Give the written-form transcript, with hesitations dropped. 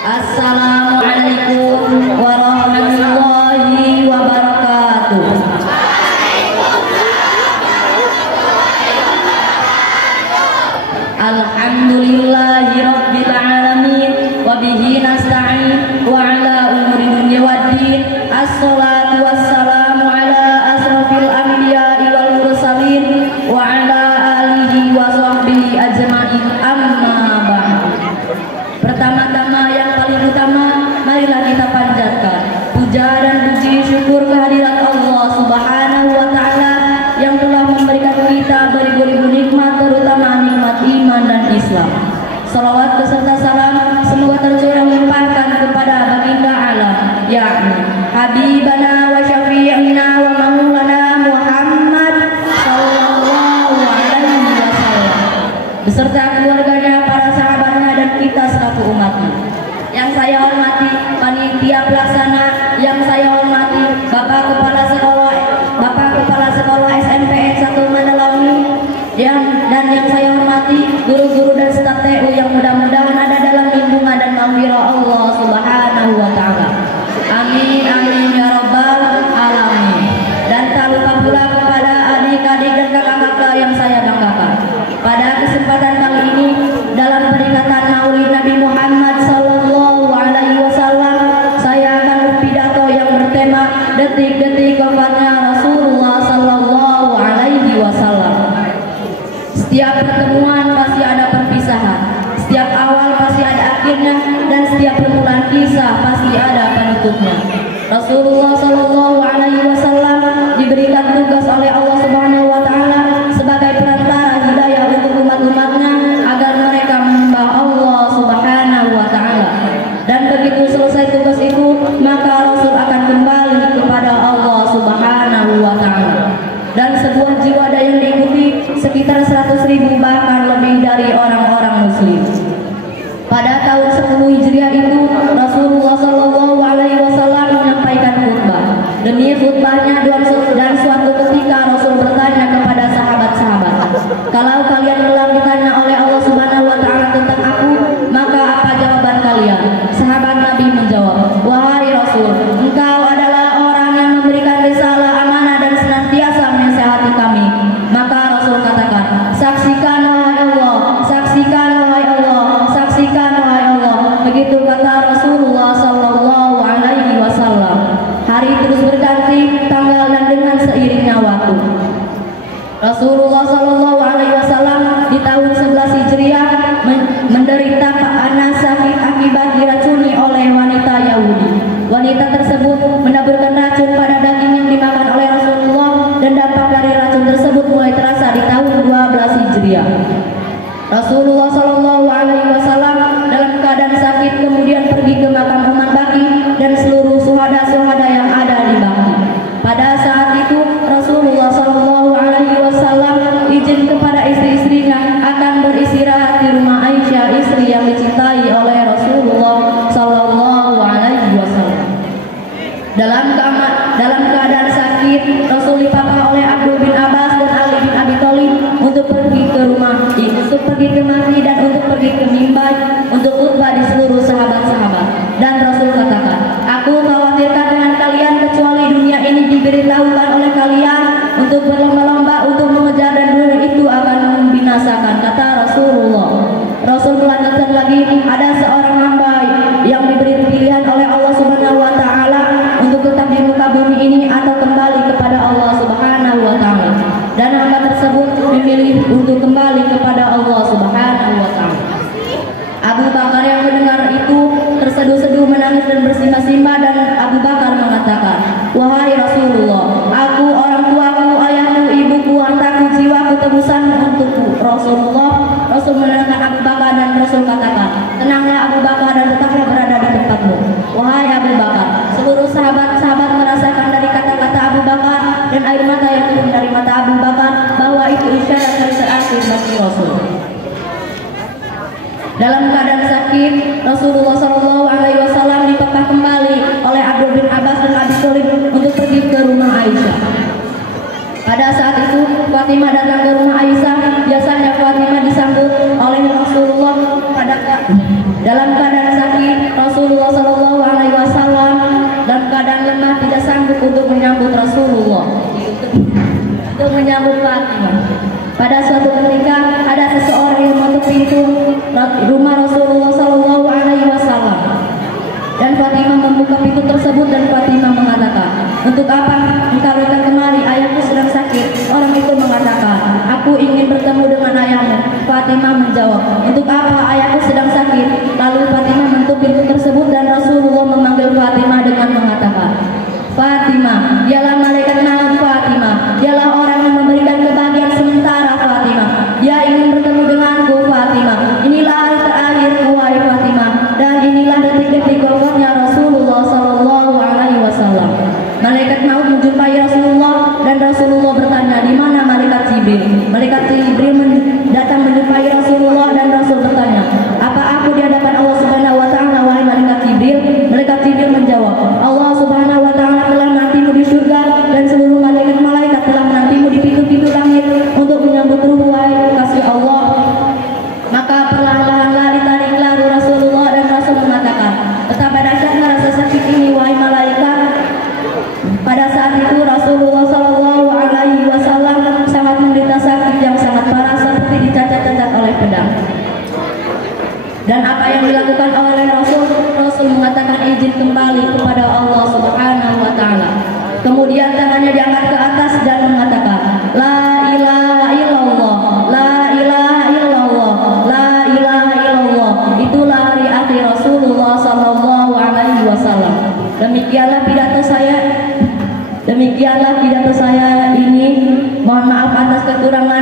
Assalamualaikum warahmatullahi wabarakatuh. Alhamdulillahi rabbil alamin wa bihi nasta'in wa ala umuri dunya waddin. Assalatu wassalamu ala asrafil anbiya'i wal mursalin wa ala alihi wa sahbihi ajma'in. Amma ba'd. Pertama-tama yang paling utama, marilah kita panjatkan puja dan puji syukur kehadirat Allah Subhanahu wa taala yang telah memberikan kita beribu-ribu nikmat, terutama nikmat iman dan Islam. Salawat beserta salam semoga tercurah limpahkan kepada baginda alam, yakni Habibana wa Syafi'ina wa Maulana Muhammad sallallahu alaihi wasallam beserta keluarganya, para sahabatnya dan kita selaku umatnya. Yang saya hormati panitia pelaksana, yang saya hormati Bapak Kepala Sekolah SMPN 1 Mandalawangi, dan yang saya hormati guru-guru dan staf TU yang mudah-mudahan ada dalam lindungan dan maghfirah Allah Subhanahu wa taala. Amin amin ya rabbal alamin. Dan tak lupa pula kepada adik-adik dan kakak-kakak yang saya banggakan. Pada kesempatan kali ini dalam peringatan Maulid Nabi Muhammad sallallahu alaihi wasallam, saya akan berpidato yang bertema detik-detik wafatnya Rasulullah sallallahu alaihi wasallam. Setiap pertemuan pasti ada perpisahan, setiap awal pasti ada akhirnya, dan setiap permulaan kisah pasti ada penutupnya. Rasulullah sallallahu alaihi wasallam diberikan tugas oleh Allah Subhanahu wa taala sebagai perantara hidayah untuk umat-umatnya agar mereka menyembah Allah Subhanahu wa taala. Dan begitu selesai tugas itu, maka Rasul akan kembali kepada Allah Subhanahu wa taala. Dan sebuah jiwada yang diikuti sekitar 100.000 bahkan lebih dari orang-orang muslim. Pada tahun 10 Hijriah itu Rasulullah sallallahu alaihi wasallam menyampaikan khutbah. Demi khutbahnya dan suatu ketika Rasul bertanya kepada sahabat-sahabat, "Kalau kalian kelak ditanya oleh Allah Subhanahu wa taala tentang aku, maka apa jawaban kalian?" Sahabat Nabi menjawab, "Wahai Rasul, engkau adalah orang yang memberikan risalah amanah dan senantiasa menasihati kami." Maka Rasul katakan, "Saksikan wahai Allah, saksikan wahai Allah, saksikan wahai Allah." Begitu kata Rasulullah sallallahu alaihi wasallam. Hari terus berganti tanggal dan dengan seiringnya waktu, Rasulullah sallallahu alaihi wasallam di tahun 11 Hijriah menderita panas sakit akibat diracuni oleh wanita Yahudi. Wanita tersebut menaburkan racun pada daging yang dimakan oleh Rasulullah, dan dampak dari racun tersebut mulai terasa di tahun 12 Hijriah. Rasulullah sallallahu alaihi wasallam dalam keadaan sakit kemudian pergi ke makam Uman Baqi dan seluruh syuhada-syuhada yang ada di Baqi. Pada saat itu Rasulullah sallallahu alaihi wasallam izin kepada istri-istrinya akan beristirahat di rumah Aisyah, istri yang dicintai oleh Rasulullah sallallahu alaihi wasallam. Dalam keadaan sakit, Rasul dipapah oleh Abdul bin Abbas dan Ali bin Abi Thalib untuk pergi ke rumah, untuk pergi ke masjid dan untuk pergi ke mimbar untuk khutbah di seluruh sahabat-sahabat. Dan Rasul katakan, "Aku khawatirkan dengan kalian kecuali dunia ini diberitahukan oleh kalian untuk berlomba-lomba untuk mengejar, dan dunia itu akan membinasakan," kata Rasulullah. Rasul melanjutkan lagi, "Ada seorang hamba yang diberi pilihan oleh Allah Subhanahu wa taala untuk tetap di muka bumi ini atau kembali kepada Allah Subhanahu wa taala. Dan hamba tersebut memilih untuk kembali kepada Allah Subhanahu wa taala." Abu Bakar yang mendengar itu terseduh-seduh menangis dan bersimbah-simbah, dan Abu Bakar mengatakan, "Wahai Rasulullah, aku, orang tuaku, ayahku, ibuku, hartaku, jiwaku, tebusan untukku." Rasul menenangkan Abu Bakar dan Rasul katakan, "Tenanglah Abu Bakar dan tetaplah berada di tempatmu." Wahai Abu Bakar, seluruh sahabat-sahabat merasakan dari kata-kata Abu Bakar dan air mata yang turun dari mata Abu Bakar bahwa itu isyarat dari terakhir bagi Rasul. Dalam keadaan sakit, Rasulullah sallallahu alaihi wasallam dipapah kembali oleh Abdul bin Abbas dan Abi Thalib untuk pergi ke rumah Aisyah. Pada saat itu Fatimah datang ke rumah Aisyah. Biasanya Fatimah disambut oleh Rasulullah dalam keadaan sakit. Rasul untuk menyambut Fatimah. Pada suatu ketika ada seseorang yang mengetuk pintu rumah Rasulullah Shallallahu Alaihi Wasallam, dan Fatimah membuka pintu tersebut dan Fatimah mengatakan, "Untuk apa engkau datang kemari? Ayahku sedang sakit." Orang itu mengatakan, "Aku ingin bertemu dengan ayahmu." Fatimah menjawab, "Untuk apa? Ayahku sedang sakit." Lalu Fatimah menutup pintu tersebut dan Rasulullah memanggil Fatimah dengan mengatakan, "Fatimah, dialah malaikat maut. Fatimah, dialah orang yang memberikan kebahagiaan sementara. Fatimah, dia ingin bertemu denganku. Fatimah, inilah hari terakhirku, wahai Fatimah, dan inilah detik-detik wafatnya Rasulullah Sallallahu Alaihi Wasallam." Malaikat maut menjumpai Rasulullah dan Rasulullah bertanya, "Di mana malaikat Jibril?" Malaikat Jibril datang menjumpai Rasulullah dan Rasul bertanya, "Apa aku di hadapan Allah Subhanahu Wa Taala, wahai malaikat Jibril?" Malaikat Jibril menjawab, "Allah Subhanahu Wa Taala telah menantimu di surga dan seluruh malaikat telah menantimu di pintu-pintu langit untuk menyambut ruh, wahai kasih Allah." Maka perlahan-lahanlah ditariklah ruh Rasulullah dan Rasul mengatakan, "Betapa dahsyatnya rasa sakit ini, wahai malaikat." Pada saat itu Rasulullah Shallallahu Alaihi Wasallam sangat menderita sakit yang sangat parah seperti dicacat-cacat oleh pedang. Dan apa yang dilakukan oleh Rasul? Rasul mengatakan izin kembali kepada Allah Subhanahu Wa Taala. Kemudian tangannya diangkat ke atas dan mengatakan, "La ilaha illallah, la ilaha illallah, la ilaha illallah." Itulah hari akhir Rasulullah Sallallahu Alaihi Wasallam. Demikianlah pidato saya ini. Mohon maaf atas kekurangan